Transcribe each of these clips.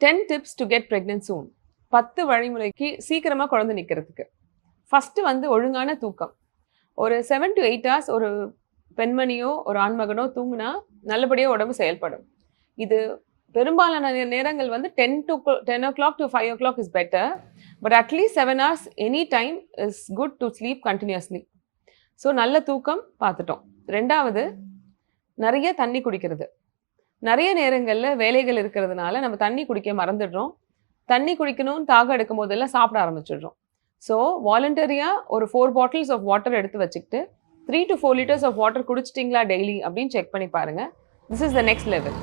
10 tips to get pregnant soon. 10 வழிமுறைக்கு சீக்கிரமா குழந்தை நிக்கிறதுக்கு. ஃபர்ஸ்ட் வந்து ஒழுங்கான தூக்கம். ஒரு 7 to 8 hours ஒரு பெண்மணியோ ஒரு ஆண்மகனோ தூங்குனா நல்லபடியா உடம்பு செயல்படும். இது பெரும்பாலான நேரங்கள் வந்து 10 o'clock to 5 o'clock is better, but at least 7 hours any time is good to sleep continuously. So நல்ல தூக்கம் பார்த்துட்டோம். ரெண்டாவது நிறைய தண்ணி குடிக்கிறது. நிறைய நேரங்களில் வேலைகள் இருக்கிறதுனால நம்ம தண்ணி குடிக்க மறந்துடுறோம். தண்ணி குடிக்கணும்னு தாகம் எடுக்கும் போதெல்லாம் சாப்பிட ஆரம்பிச்சிடுறோம். ஸோ வாலண்டரியாக ஒரு 4 bottles of water எடுத்து வச்சுக்கிட்டு 3 to 4 liters of water குடிச்சிட்டிங்களா daily அப்படின்னு செக் பண்ணி பாருங்கள். This is the next level.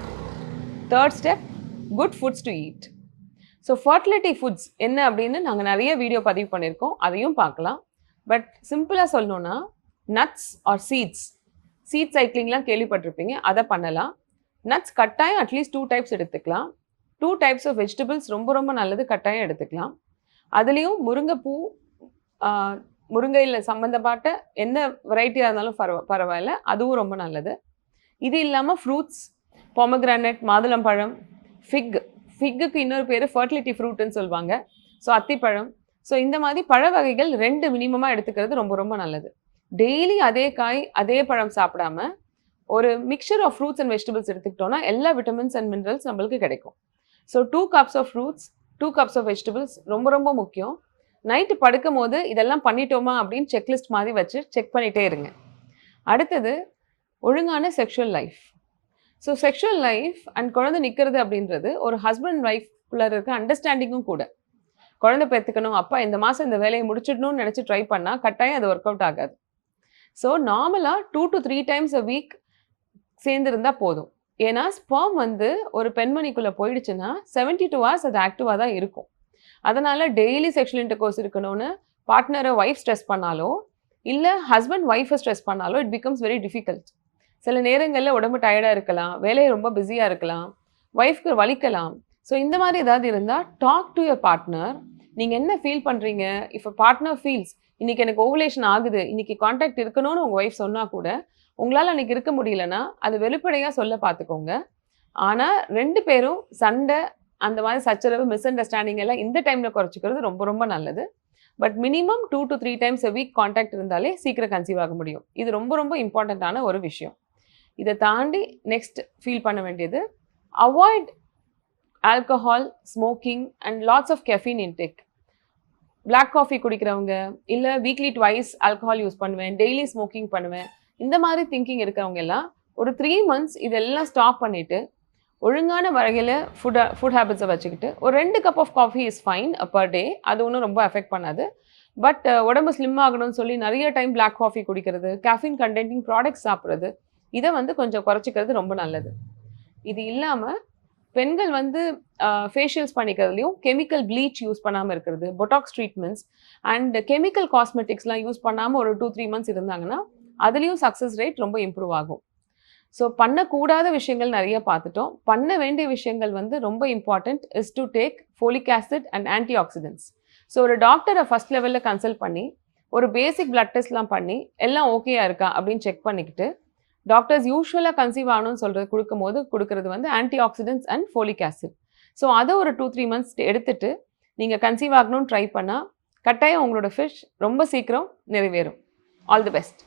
Third step, good foods to eat. So fertility foods என்ன அப்படின்னு நாங்கள் நிறைய வீடியோ பதிவு பண்ணியிருக்கோம், அதையும் பார்க்கலாம். பட் சிம்பிளாக சொல்லணுன்னா நட்ஸ் ஆர் சீட்ஸ் சைக்கிளிங்லாம் கேள்விப்பட்டிருப்பீங்க, அதை பண்ணலாம். நட்ஸ் கட்டாயம் அட்லீஸ்ட் 2 டைப்ஸ் எடுத்துக்கலாம். 2 டைப்ஸ் ஆஃப் வெஜிடபிள்ஸ் ரொம்ப ரொம்ப நல்லது, கட்டாயம் எடுத்துக்கலாம். அதுலேயும் முருங்கைப்பூ, முருங்கையில் சம்மந்தப்பட்ட என்ன வெரைட்டியாக இருந்தாலும் பரவாயில்ல, அதுவும் ரொம்ப நல்லது. இது இல்லாமல் ஃப்ரூட்ஸ், பொமக்ரானட், மாதுளம்பழம், ஃபிக்குக்கு இன்னொரு பேர் ஃபர்டிலிட்டி ஃப்ரூட்டுன்னு சொல்லுவாங்க. ஸோ அத்திப்பழம். ஸோ இந்த மாதிரி பழ வகைகள் 2 மினிமமாக எடுத்துக்கிறது ரொம்ப ரொம்ப நல்லது. டெய்லி அதே காய் அதே பழம் சாப்பிடாம ஒரு mixture of fruits and vegetables எடுத்துக்கிட்டோம்னா எல்லா விட்டமின்ஸ் அண்ட் மினரல்ஸ் நம்மளுக்கு கிடைக்கும். So 2 cups of fruits, 2 cups of vegetables ரொம்ப ரொம்ப முக்கியம். நைட்டு படுக்கும் போது இதெல்லாம் பண்ணிட்டோமா அப்படின்னு செக்லிஸ்ட் மாதிரி வச்சு செக் பண்ணிகிட்டே இருங்க. அடுத்தது ஒழுங்கான sexual life. So sexual life and குழந்தை நிற்கிறது அப்படின்றது ஒரு ஹஸ்பண்ட் ஒய்ஃப்குள்ளே இருக்க அண்டர்ஸ்டாண்டிங்கும் கூட. குழந்தை பெற்றுக்கணும், அப்பா இந்த மாதம் இந்த வேலையை முடிச்சிடணும்னு நினச்சி ட்ரை பண்ணால் கட்டாயம் அது ஒர்க் அவுட் ஆகாது. ஸோ நார்மலாக 2 to 3 times a week சேர்ந்துருந்தா போதும். ஏன்னா ஸ்பெர்ம் வந்து ஒரு பெண்மணிக்குள்ளே போயிடுச்சுன்னா 72 hours அது ஆக்டிவாக தான் இருக்கும். அதனால் டெய்லி செக்ஷுவல் இன்டர்கோர்ஸ் இருக்கணும்னு பார்ட்னரை ஒய்ஃப் ஸ்ட்ரெஸ் பண்ணாலோ இல்லை ஹஸ்பண்ட் ஒய்ஃபை ஸ்ட்ரெஸ் பண்ணாலோ இட் பிகம்ஸ் வெரி டிஃபிகல்ட். சில நேரங்களில் உடம்பு டயர்டாக இருக்கலாம், வேலையை ரொம்ப பிஸியாக இருக்கலாம், ஒய்ஃப்க்கு வலிக்கலாம். ஸோ இந்த மாதிரி ஏதாவது இருந்தால் டாக் டு யுவர் பார்ட்னர். நீங்கள் என்ன ஃபீல் பண்ணுறீங்க? இஃப் அ பார்ட்னர் ஃபீல்ஸ் இன்றைக்கி எனக்கு ஓவுலேஷன் ஆகுது, இன்றைக்கி கான்டாக்ட் இருக்கணும்னு உங்கள் ஒய்ஃப் சொன்னால் கூட உங்களால் அன்றைக்கி இருக்க முடியலன்னா அது வெளிப்படையாக சொல்ல பார்த்துக்கோங்க. ஆனால் 2 பேரும் சண்டை, அந்த மாதிரி சச்சரவு, மிஸ் அண்டர்ஸ்டாண்டிங் எல்லாம் இந்த டைமில் குறைச்சிக்கிறது ரொம்ப ரொம்ப நல்லது. But minimum 2 to 3 times a week contact இருந்தாலே சீக்கிரம் கன்சீவ் ஆக முடியும். இது ரொம்ப ரொம்ப இம்பார்ட்டண்ட்டான ஒரு விஷயம். இதை தாண்டி நெக்ஸ்ட் ஃபீல் பண்ண வேண்டியது, avoid alcohol, smoking and lots of caffeine intake. Black coffee குடிக்கிறவங்க, இல்லை வீக்லி 2 ஆல்கஹால் யூஸ் பண்ணுவேன், டெய்லி ஸ்மோக்கிங் பண்ணுவேன், இந்த மாதிரி திங்கிங் இருக்கிறவங்க எல்லாம் ஒரு 3 months இதெல்லாம் ஸ்டாப் பண்ணிவிட்டு ஒழுங்கான வகையில் ஃபுட் ஹேபிட்ஸை வச்சுக்கிட்டு ஒரு 2 cup of coffee is fine per day. அது ஒன்றும் ரொம்ப எஃபெக்ட் பண்ணாது. பட் உடம்பு ஸ்லிம் ஆகணும்னு சொல்லி நிறைய டைம் பிளாக் காஃபி குடிக்கிறது, கேஃபின் கண்டென்டிங் ப்ராடக்ட்ஸ் சாப்பிட்றது, இதை வந்து கொஞ்சம் குறைச்சிக்கிறது ரொம்ப நல்லது. இது இல்லாமல் பெண்கள் வந்து ஃபேஷியல்ஸ் பண்ணிக்கிறதுலையும் கெமிக்கல் ப்ளீச் யூஸ் பண்ணாமல் இருக்கிறது, பொட்டாக்ஸ் ட்ரீட்மெண்ட்ஸ் அண்ட் கெமிக்கல் காஸ்மெட்டிக்ஸ்லாம் யூஸ் பண்ணாமல் ஒரு 2-3 months இருந்தாங்கன்னா அதுலேயும் சக்ஸஸ் ரேட் ரொம்ப இம்ப்ரூவ் ஆகும். ஸோ பண்ணக்கூடாத விஷயங்கள் நிறைய பார்த்துட்டோம். பண்ண வேண்டிய விஷயங்கள் வந்து ரொம்ப important is to take folic acid and antioxidants. So ஒரு டாக்டரை ஃபஸ்ட் லெவலில் கன்சல்ட் பண்ணி ஒரு பேசிக் பிளட் டெஸ்ட்லாம் பண்ணி எல்லாம் ஓகேயா இருக்கா அப்படின்னு செக் பண்ணிக்கிட்டு டாக்டர்ஸ் யூஸ்வலாக கன்சீவ் ஆகணும்னு சொல்கிறது கொடுக்கறது வந்து anti oxidants and folic acid. So அதை ஒரு 2-3 months எடுத்துட்டு நீங்கள் கன்சீவ் ஆகணும்னு ட்ரை பண்ணால் கட்டாயம் உங்களோட ஃபிஷ் ரொம்ப சீக்கிரம் நிறைவேறும். All the best.